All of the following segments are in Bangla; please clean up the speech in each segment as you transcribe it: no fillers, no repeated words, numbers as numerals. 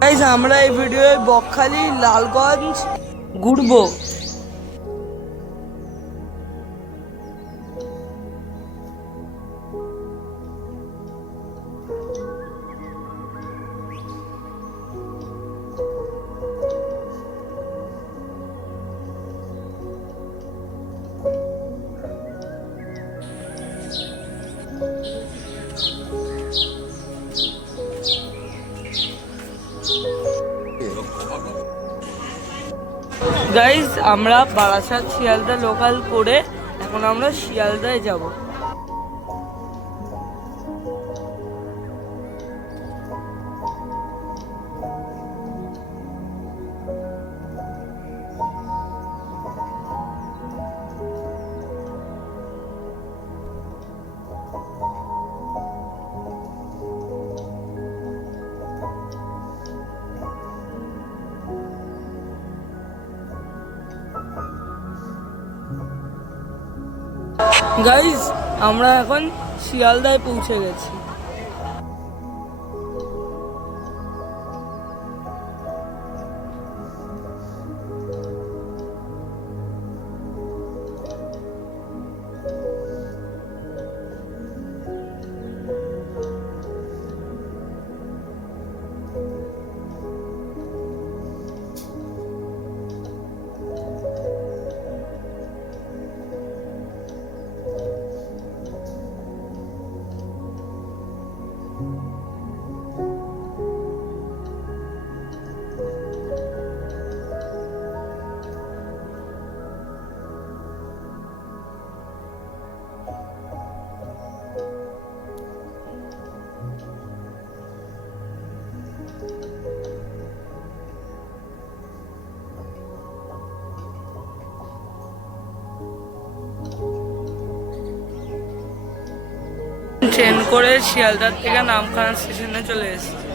গাইস আমরা এই ভিডিওয়ে বকখালি লালগঞ্জ ঘুরবো। গাইস আমরা বারাসাত শিয়ালদা লোকাল করে এখন আমরা শিয়ালদায় যাব। গাইস আমরা এখন শিয়ালদায় পৌঁছে গেছি। ট্রেন করে শিয়ালদার থেকে নামখানা স্টেশনে চলে এসেছি।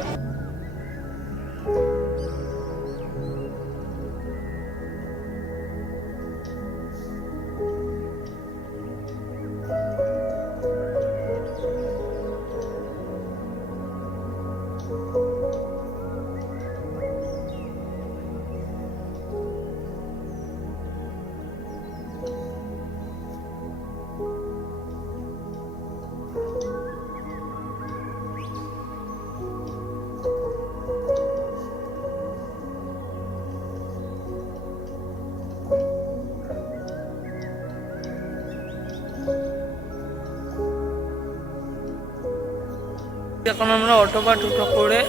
এখন আমরা অটো বা টোটো করে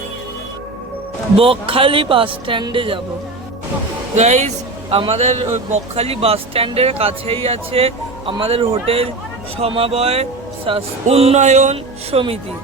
বকখালি বাস স্ট্যান্ডে যাব। গাইস আমাদের ওই বকখালি বাস স্ট্যান্ডের কাছেই আছে আমাদের হোটেল সমবায় উন্নয়ন সমিতি।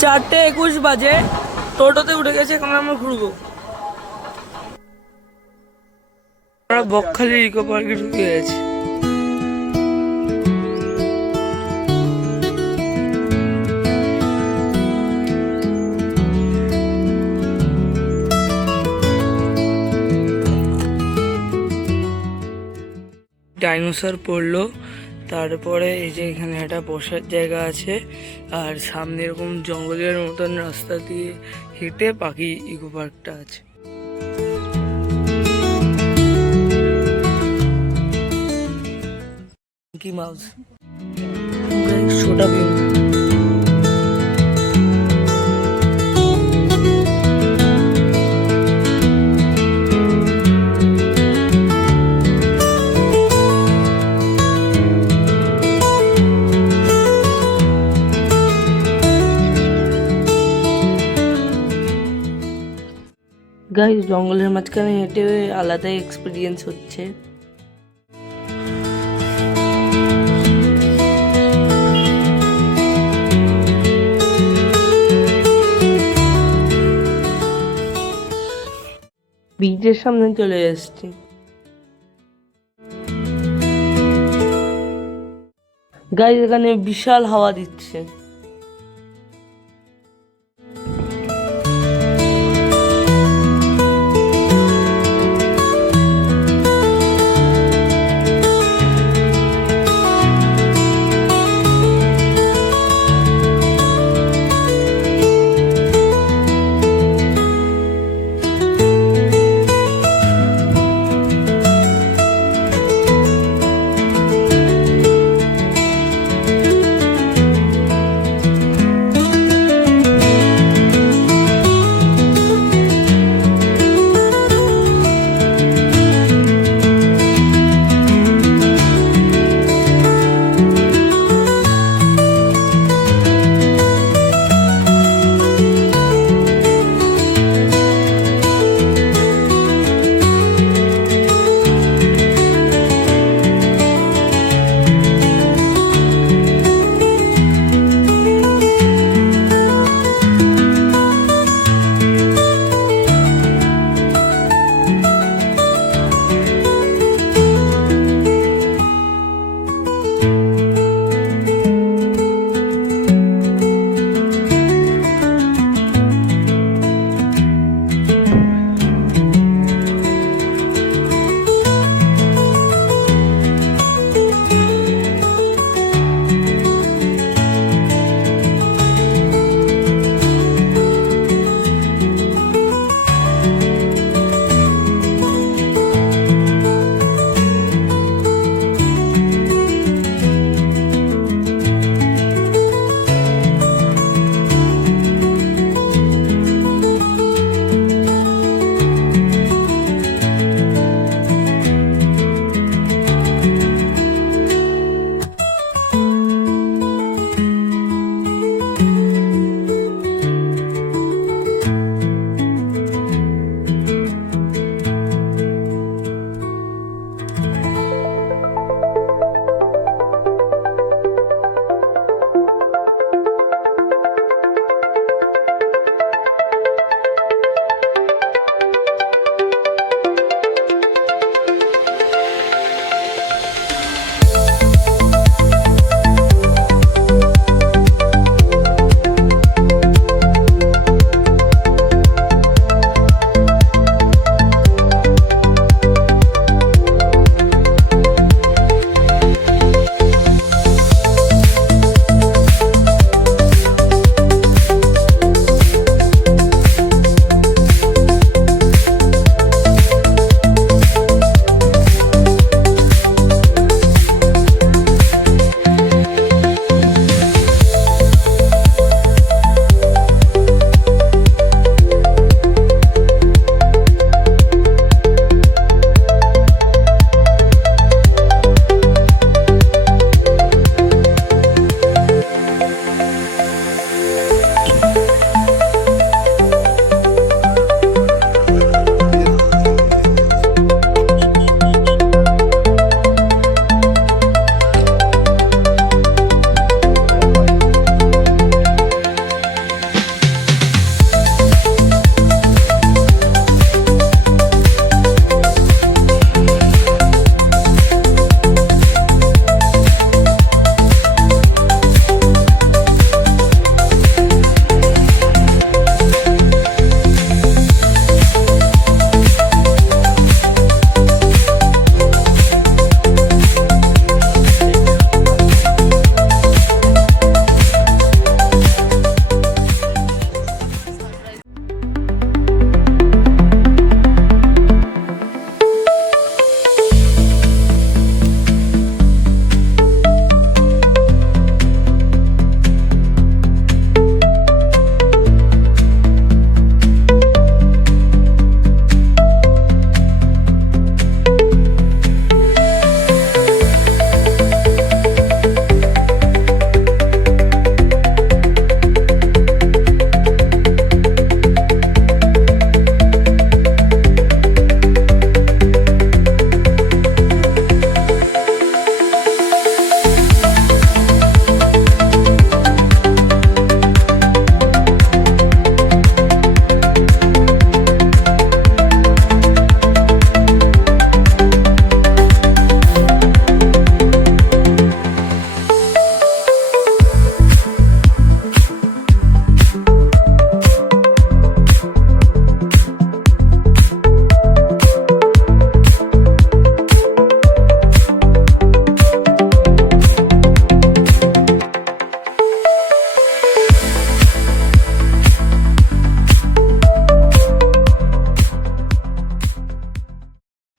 চারটে 21 বাজে, টোটোতে উঠে গেছে, এখন আমরা ঘুরবো। আমরা বকখালি ইকো পার্কে ঢুকে গেছি। ডাইনোসর পড়লো, তারপরে এই যে এখানে একটা বসার জায়গা আছে, আর সামনে এরকম জঙ্গলের মতন রাস্তা দিয়ে হেঁটে পাখি ইকো পার্কটা আছে। কি মাউস ছোটা ভীম। গাইস জঙ্গলের মাঝখানে হেঁটে আলাদাই এক্সপিরিয়েন্স হচ্ছে। বিচের সামনে চলে এসেছি। গাইস এখানে বিশাল হাওয়া দিচ্ছে।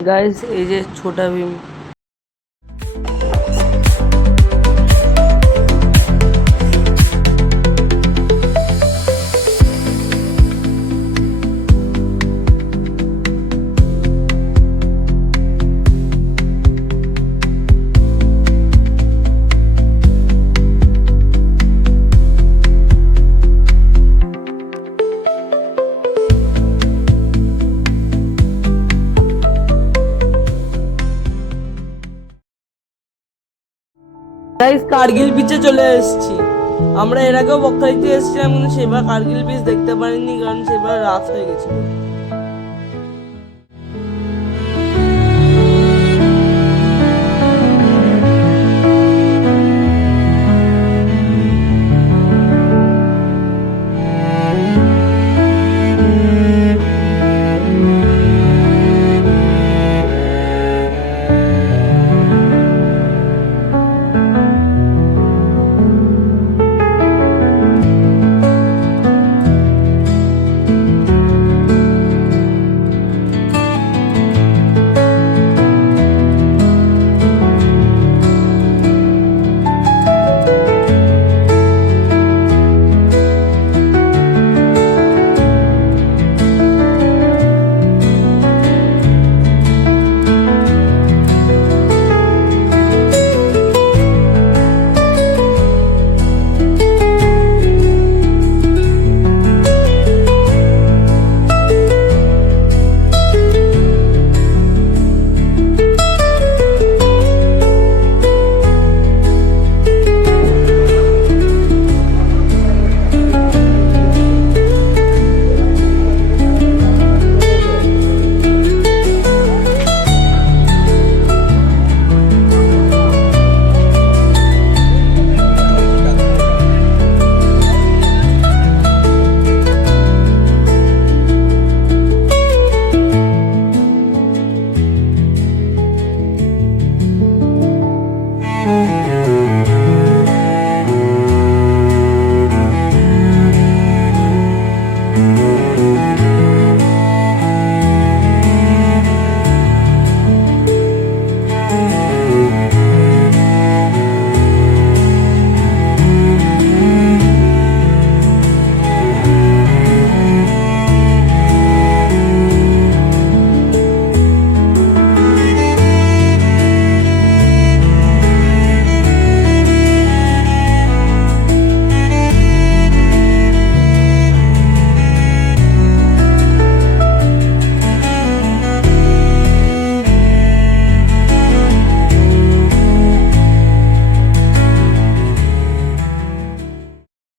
গাইস এই যে ছোটা ভীম। গাইস কার্গিল বিচে চলে এসেছি। আমরা এর আগেও বকখালিতে এসেছিলাম, কিন্তু সেবার কার্গিল বিচ দেখতে পারিনি, কারণ সেবার রাত হয়ে গেছিল।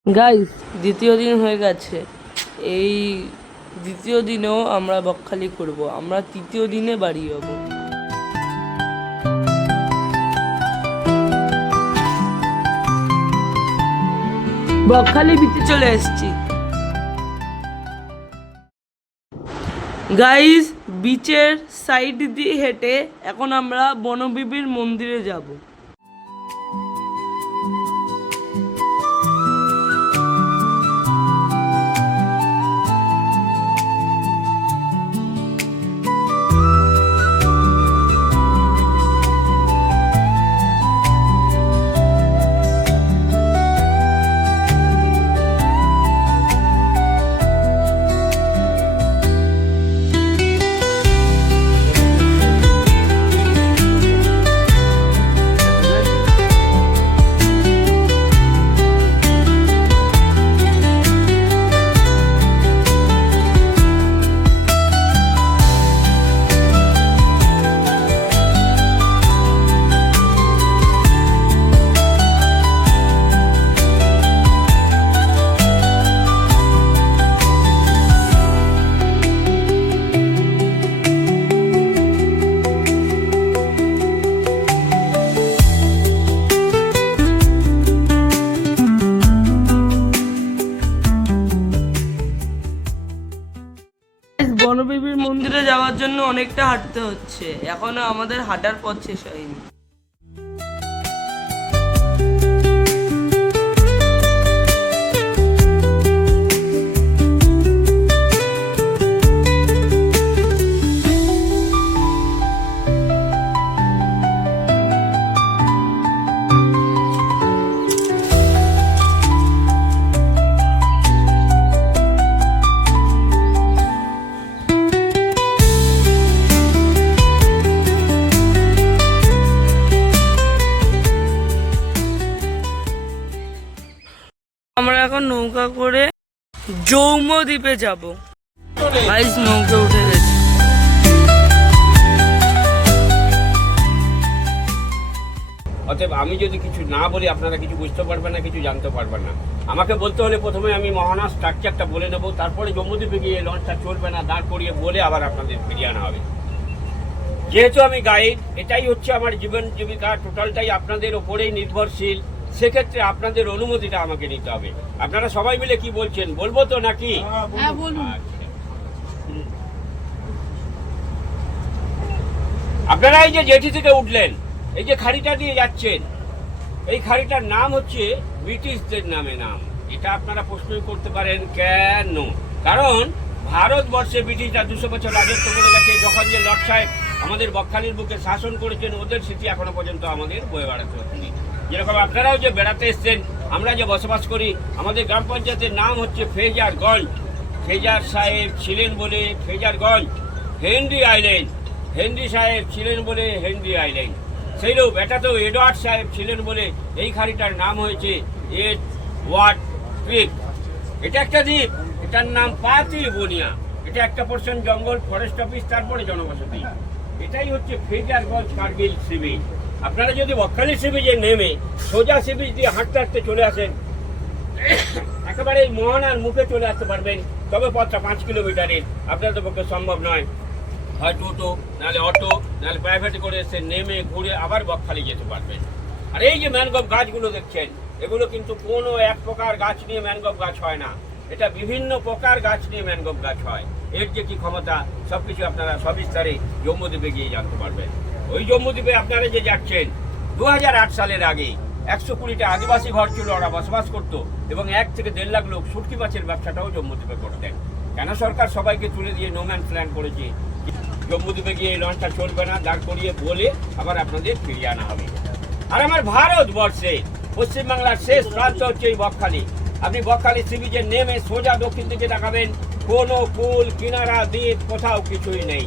গাইস দ্বিতীয় দিন হয়ে গেছে। এই দ্বিতীয় দিনেও আমরা বকখালি করব। আমরা তৃতীয় দিনে বাড়ি যাব। বকখালি বিচে চলে এসেছি। গাইস বিচের সাইড দিয়ে হেঁটে এখন আমরা বনবিবির মন্দিরে যাব। বনবিবির মন্দিরে যাওয়ার জন্য অনেকটা হাঁটতে হচ্ছে, এখনো আমাদের হাঁটার পথ শেষ হয়নি। জৌমদ্বীপে যাব। গাইস নৌকে উঠে গেছে। অতএব আমি যদি কিছু না বলি আপনারা কিছু বুঝতে পারবেন না, কিছু জানতে পারবেন না। আমাকে বলতে হলে প্রথমে আমি মহানা স্ট্রাকচারটা বলে নেব, তারপরে জম্মুদ্বীপে গিয়ে লঞ্চটা চলবে না দাঁড় করিয়ে বলে আবার আপনাদের ফিরিয়ে আনা হবে। যেহেতু আমি গাইড, এটাই হচ্ছে আমার জীবন জীবিকা, টোটালটাই আপনাদের ওপরেই নির্ভরশীল। সেক্ষেত্রে আপনাদের অনুমতিটা আমাকে নিতে হবে। আপনারা সবাই মিলে কি বলছেন, বলবো তো নাকি? আচ্ছা। আপনারা এই যে জেটি থেকে উঠলেন, এই যে খাড়িটা দিয়ে যাচ্ছেন, এই খাড়িটার নাম হচ্ছে ব্রিটিশদের নামে নাম। এটা আপনারা প্রশ্নই করতে পারেন কেন? কারণ ভারতবর্ষে ব্রিটিশরা 200 বছর রাজত্ব করে গেছে। যখন যে লর্ড সাহেব আমাদের বকখালির বুকে শাসন করেছেন, ওদের স্মৃতি এখনো পর্যন্ত আমাদের বয়ে বেড়াতে হচ্ছে। যেরকম আপনারাও যে বেড়াতে এসছেন, আমরা যে বসবাস করি, আমাদের গ্রাম পঞ্চায়েতের নাম হচ্ছে ফেজারগঞ্জ। ফেজার সাহেব ছিলেন বলে ফেজারগঞ্জ। হেনরি আইল্যান্ড, হেনরি সাহেব ছিলেন বলে হেনরি আইল্যান্ড। সেইরূপ এটাতেও এডওয়ার্ড সাহেব ছিলেন বলে এই খাড়িটার নাম হয়েছে এডওয়ার্ড ক্রিক। এটা একটা দ্বীপ, এটার নাম পাতিল বনিয়া। এটা একটা পোর্শন জঙ্গল, ফরেস্ট অফিস, তারপরে জনবসতি। এটাই হচ্ছে ফেজারগঞ্জ কার্গিল সি বিচ। আপনারা যদি বকখালি সি বিচে নেমে সোজা সি বিচ দিয়ে হাঁটতে হাঁটতে চলে আসেন, একেবারে এই মোহনার মুখে চলে আসতে পারবেন। তবে পথটা 5 কিলোমিটারের, আপনাদের পক্ষে সম্ভব নয়। হয় টোটো, নাহলে অটো, নাহলে প্রাইভেটে করে এসে নেমে ঘুরে আবার বকখালি যেতে পারবেন। আর এই যে ম্যানগ্রোভ গাছগুলো দেখছেন, এগুলো কিন্তু কোনো এক প্রকার গাছ নিয়ে ম্যানগ্রোভ গাছ হয় না। এটা বিভিন্ন প্রকার গাছ নিয়ে ম্যানগ্রোভ গাছ হয়। এর যে কি ক্ষমতা, সবকিছু আপনারা সবিস্তারে জম্মুদ্বীপে গিয়ে জানতে পারবেন। ওই জম্মুদ্বীপে আপনারা যে যাচ্ছেন, 2008 সালের আগে 120টা আদিবাসী ঘর ছিল, ওরা বসবাস করতো এবং 1 থেকে 1.5 লাখ লোক শুটকি মাছের ব্যবসাটাও জম্মুদ্বীপে করতেন। কেন সরকার সবাইকে তুলে দিয়ে নোম্যান প্ল্যান করেছে, জম্মুদ্বীপে গিয়ে এই লঞ্চটা চলবে না দাঁড় করিয়ে বলে আবার আপনাদের ফিরিয়ে আনা হবে। আর আমার ভারতবর্ষে পশ্চিমবাংলার শেষ প্রান্ত হচ্ছে এই বকখালি। আপনি বকখালি সি বিচে নেমে সোজা দক্ষিণ দিকে তাকাবেন, কোনো কুল কিনারা দ্বীপ কোথাও কিছুই নেই,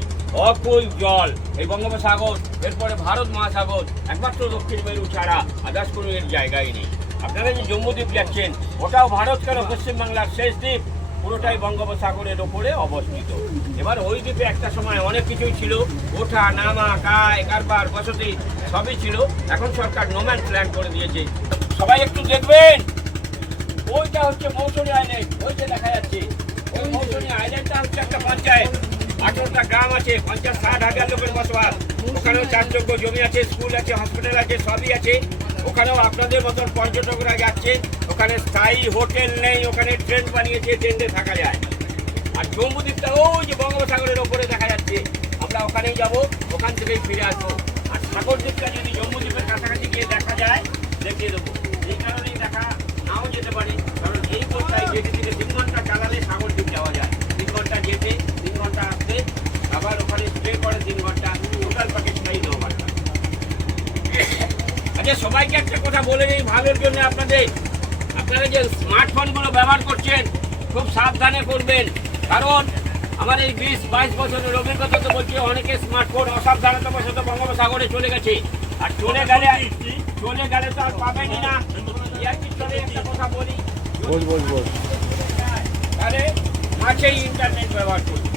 অকুল জল। এই বঙ্গোপসাগর, এরপরে ভারত মহাসাগর, একমাত্র দক্ষিণ মেরু ছাড়া আদার্স কোনো এর জায়গায় নেই। আপনারা যে জম্মুদ্বীপ যাচ্ছেন, ওটাও ভারত কেন, পশ্চিমবাংলার শেষ দ্বীপ, পুরোটাই বঙ্গোপসাগরের ওপরে অবস্থিত। এবার ওই দ্বীপে একটা সময় অনেক কিছুই ছিল, ওঠা নামা, কায় কারবার, বসতি সবই ছিল। এখন সরকার নোম্যান প্ল্যান করে দিয়েছে। সবাই একটু দেখবেন, ওইটা হচ্ছে মৌসুমী আইল্যান্ড, ওই যে দেখা যাচ্ছে ওই মৌসুমী আইল্যান্ডটা হচ্ছে একটা পঞ্চায়েত। 18টা গ্রাম আছে, 50-60 হাজার লোকের বসবাস। ওখানেও 4 যোগ্য জমি আছে, স্কুল আছে, হসপিটাল আছে, সবই আছে। ওখানেও আপনাদের মতন পর্যটকরা যাচ্ছে। ওখানে স্থায়ী হোটেল নেই, ওখানে ট্রেন বানিয়েছে, ট্রেনে থাকা যায়। আর জম্মুদ্বীপটা ওই যে বঙ্গোপসাগরের ওপরে দেখা যাচ্ছে, আমরা ওখানেই যাব, ওখান থেকেই ফিরে আসবো। আর সাগরদ্বীপটা যদি জম্মুদ্বীপের কাছাকাছি গিয়ে দেখা যায়, দেখিয়ে দেবো। এই কারণেই দেখা নাও যেতে পারি, কারণ এই পথটাই যেতে থেকে 3 ঘন্টা চালালে সাগরদ্বীপ যাওয়া যায়। 3 ঘন্টা যেতে, 3 ঘন্টা আসতে, আবার ওখানে স্টে করে 3 ঘন্টা, টোটাল প্যাকেজটাই 9 ঘন্টা। আচ্ছা, সবাইকে একটা কথা বলে নেই ভাবের জন্য আপনাদের, আপনারা যে স্মার্টফোনগুলো ব্যবহার করছেন খুব সাবধানে করবেন। কারণ আমার এই 20-22 বছরের অভিজ্ঞতা তো বলছে, অনেকে স্মার্টফোন অসাবধানতাবশত বঙ্গোপসাগরে চলে গেছে। আর চলে গেলে তো আর পাবেনই না। ইয়ার পিছনে একটা কথা বলি, তাহলে মাঝেই ইন্টারনেট ব্যবহার করুন।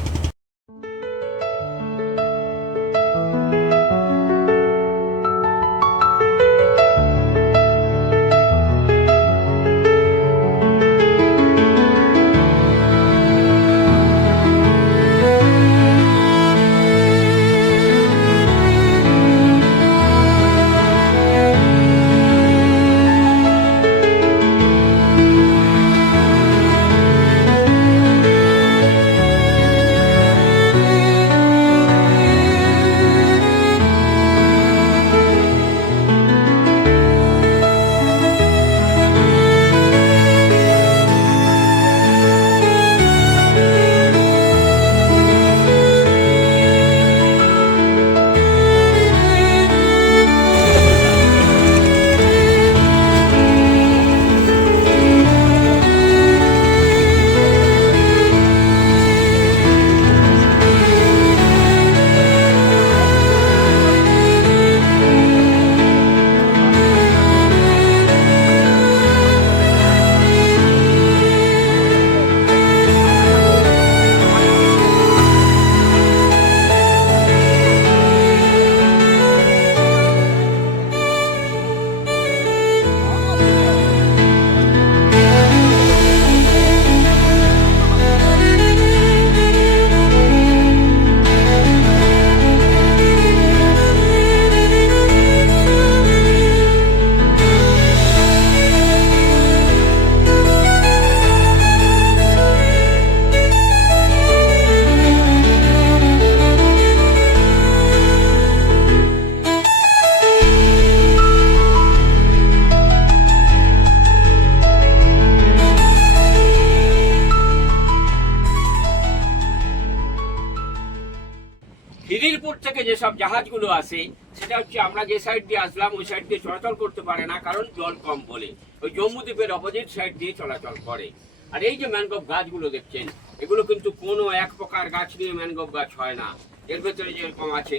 যেসব জাহাজগুলো আসে সেটা হচ্ছে আমরা যে সাইড দিয়ে আসলাম ওই সাইড দিয়ে চলাচল করতে পারে না, কারণ জল কম বলে। ওই জম্বুদ্বীপের অপোজিট সাইড দিয়ে চলাচল করে। আর এই যে ম্যানগ্রোভ গাছগুলো দেখছেন, এগুলো কিন্তু কোনো এক প্রকার গাছ নিয়ে ম্যানগ্রোভ গাছ হয় না। এর ভেতরে যেরকম আছে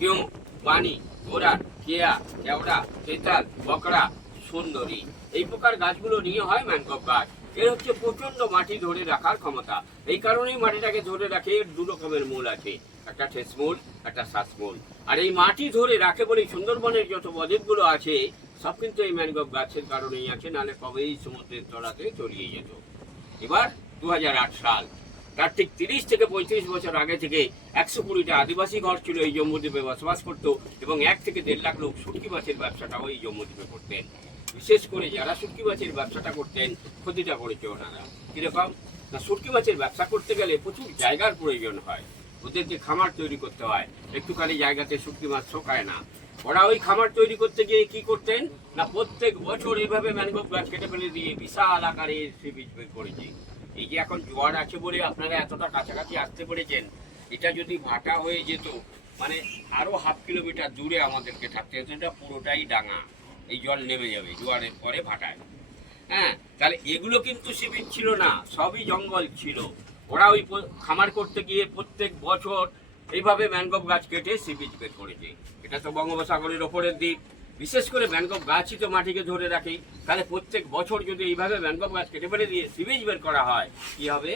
কেউ বানি, ঘোড়া, কেয়া, কেওড়া, তেতাল, বকড়া, সুন্দরী, এই প্রকার গাছগুলো নিয়ে হয় ম্যানগ্রোভ গাছ। এর হচ্ছে প্রচন্ড মাটি ধরে রাখার ক্ষমতা। এই কারণেই মাটিটাকে ধরে রাখে। এর দু রকমের মূল আছে, একটা ঠেস মূল, একটা শ্বাস মূল। আর এই মাটি ধরে রাখে বলেই সুন্দরবনের যত বদ্বীপগুলো আছে সব কিন্তু এই ম্যানগ্রোভ গাছের কারণেই আছে, নাহলে কবেই সমুদ্রের তলাতে তলিয়ে যেত। এবার 2008 সাল, তার ঠিক 30 থেকে 35 বছর আগে থেকে 120টা আদিবাসী ঘর ছিল এই জম্বুদ্বীপে বসবাস করতো, এবং 1 থেকে 1.5 লাখ লোক শুটকি মাছের ব্যবসাটাও এই জম্বুদ্বীপে করতেন। বিশেষ করে যারা শুটকি মাছের ব্যবসাটা করতেন ক্ষতিটা করেছে ওনারা। কিরকম না, শুটকি মাছের ব্যবসা করতে গেলে প্রচুর জায়গার প্রয়োজন হয়, ওদেরকে খামার তৈরি করতে হয়। একটুখানি জায়গাতে শুটকি মাছ শোকায় না। ওরা ওই খামার তৈরি করতে গিয়ে কি করতেন না, প্রত্যেক বছর এইভাবে ম্যানগ্রোভ গাছ কেটে ফেলে দিয়ে বিশাল আকারে সি বিচ বের করেছে। এই যে এখন জোয়ার আছে বলে আপনারা এতটা কাছাকাছি আসতে পেরেছেন, এটা যদি ভাটা হয়ে যেত মানে আরো 1/2 কিলোমিটার দূরে আমাদেরকে থাকতে হতো। এটা পুরোটাই ডাঙা, এই জল নেমে যাবে জোয়ারের পরে ভাটায়। হ্যাঁ, তাহলে এগুলো কিন্তু সি বিচ ছিল না, সবই জঙ্গল ছিল। ওরা ওই খামার করতে গিয়ে প্রত্যেক বছর এইভাবে ম্যানগ্রোভ গাছ কেটে সি বিচ বের করেছে। এটা তো বঙ্গোপসাগরের ওপরের দ্বীপ, বিশেষ করে ম্যানগ্রোভ গাছই তো মাটিকে ধরে রাখে। তাহলে প্রত্যেক বছর যদি এইভাবে ম্যানগ্রোভ গাছ কেটে ফেলে দিয়ে সি বিচ বের করা হয়, কি হবে?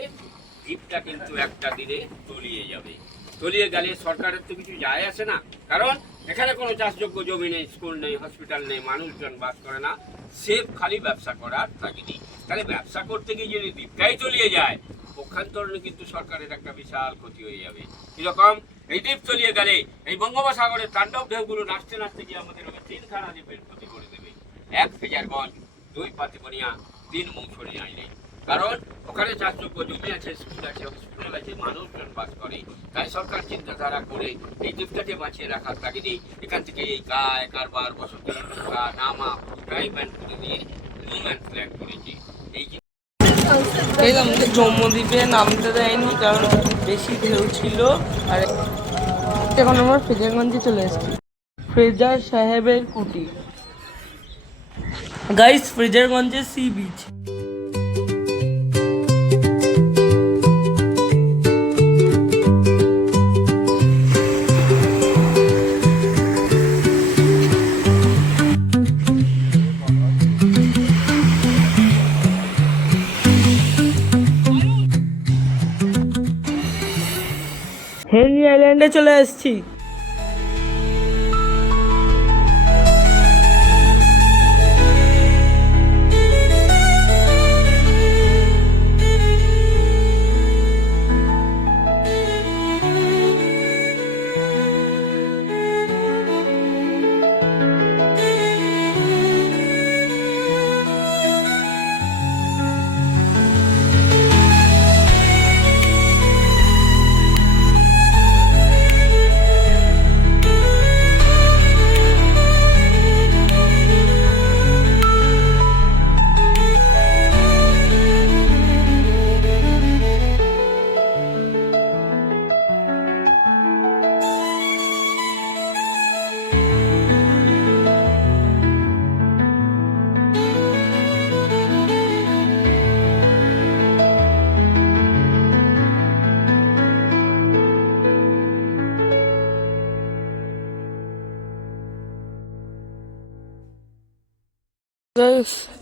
দ্বীপটা কিন্তু একটা দিনে তলিয়ে যাবে। তলিয়ে গেলে সরকারের তো কিছু যায় আসে না, কারণ এখানে কোনো চাষযোগ্য জমি নেই, স্কুল নেই, হসপিটাল নেই, মানুষজন বাস করে না। সেফ খালি ব্যবসা করার তাগিদে। তাহলে ব্যবসা করতে গিয়ে যদি দ্বীপটাই তলিয়ে যায়, পক্ষান্তরে কিন্তু সরকারের একটা বিশাল ক্ষতি হয়ে যাবে। কিরকম? এই দ্বীপ তলিয়ে গেলে এই বঙ্গোপসাগরের তাণ্ডব ঢেউগুলো নাচতে নাচতে গিয়ে আমাদের ওই 3খানা দ্বীপের ক্ষতি করে দেবে। 1 ফেজারগঞ্জ, 2 পাতিবনিয়া, 3 মৌসুমী আইল্যান্ড। কারণ ওখানে চাষযোগ্য জমি আছে, স্কুল আছে, হসপিটাল আছে, মানুষজন বাস করে। তাই সরকার চিন্তাধারা করে এই দ্বীপটাকে বাঁচিয়ে রাখার তাগিদে এখান থেকে এই গায়ে কারবার, বসতি, নামা পুরোটাই ব্যান করে দিয়ে নো ম্যানস ল্যান্ড করেছে। এই আমাদের জম্মুদ্বীপে নামতে দেয়নি কারণ বেশি ঢেউ ছিল। আর এখন আমরা ফ্রেজারগঞ্জে চলে এসেছি, ফ্রেজার সাহেবের কুটি। গাইস, ফ্রেজারগঞ্জের সি বিচ। হেনরি আইল্যান্ডে চলে এসেছি।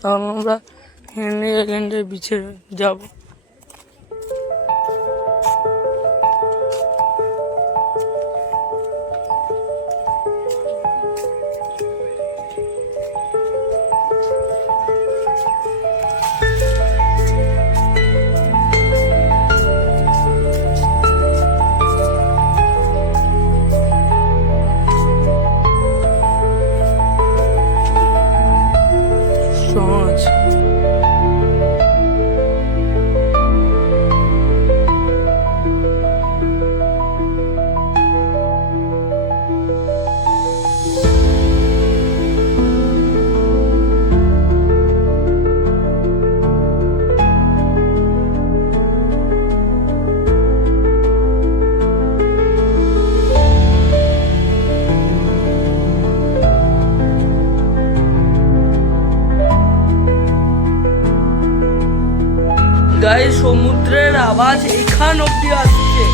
তখন আমরা হেনরি আইল্যান্ডের বিচে যাব। সহজ গায়ে সমুদ্রের আওয়াজ এখান অব্দি আসছে।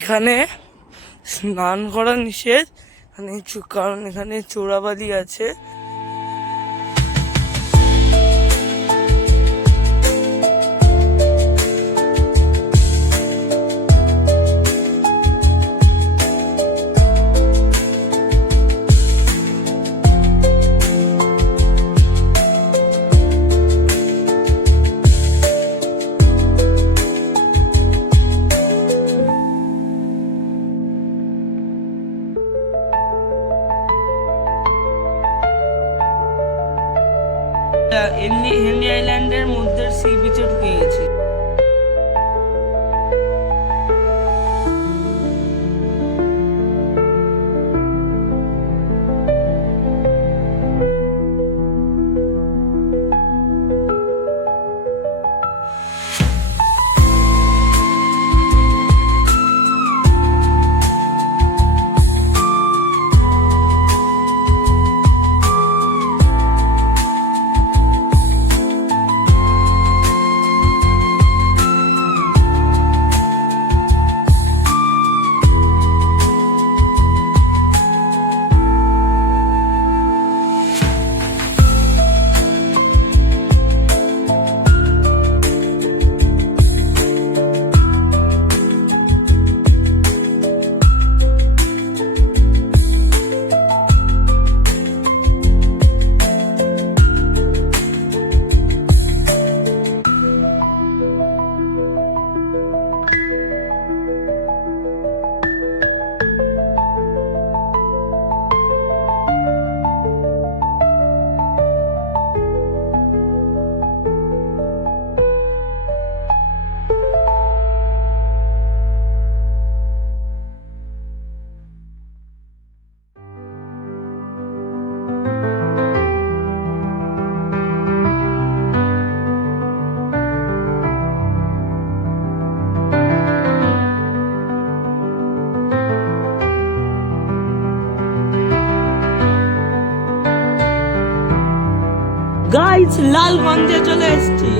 এখানে স্নান করা নিষেধ, কারণ এখানে চোরাবালি আছে। এমনি হেনরি আইল্যান্ডের মধ্যে সি বিচে ঢুকে গেছে। গাইস লালগঞ্জে চলে এসেছি।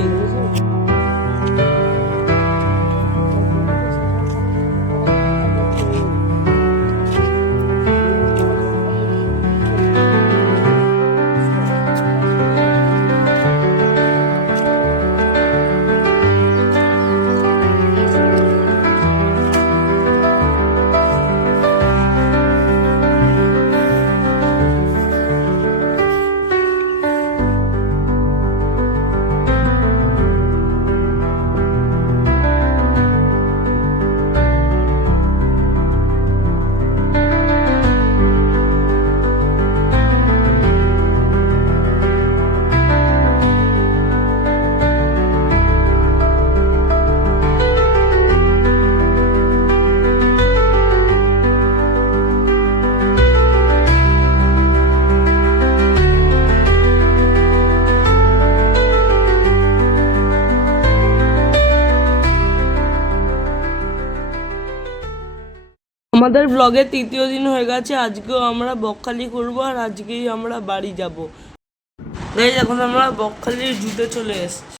আমাদের ব্লগের তৃতীয় দিন হয়ে গেছে। আজকেও আমরা বকখালি করব আর আজকেই আমরা বাড়ি যাব। গাইস এখন আমরা বকখালির জুতে চলে এসেছি।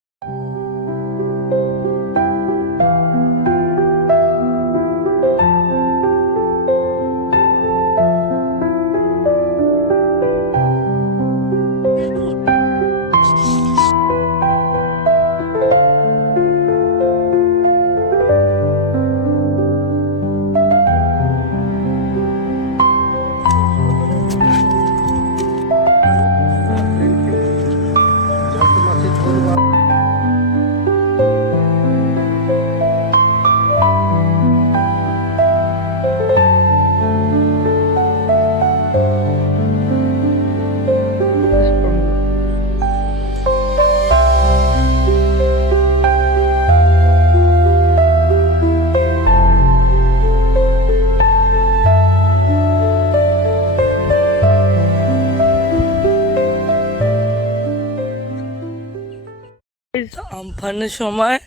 আমফানের সময়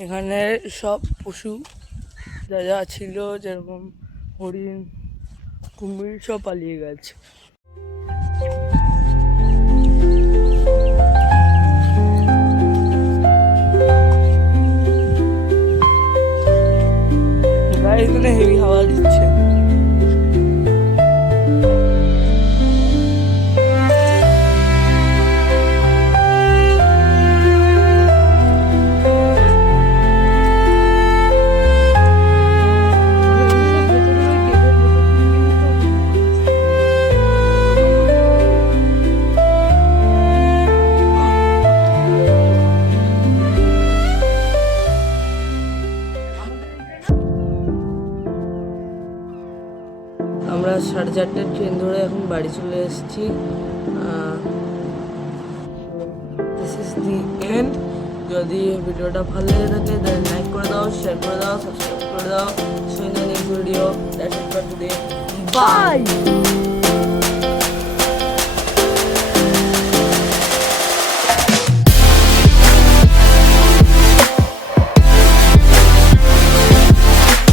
এখানে সব পশু যা যা ছিল, যেরকম হরিণ, কুমির, সব পালিয়ে গেছে। এখানে হেভি হাওয়া দিচ্ছে। আমরা 4:30 ট্রেন ধরে এখন বাড়ি চলে এসেছি। This is the end. যদি ভিডিওটা ভালো লেগে থাকে তাহলে লাইক করে দাও, শেয়ার করে দাও, সাবস্ক্রাইব করে দাও। So in the next video, that's it for today, by.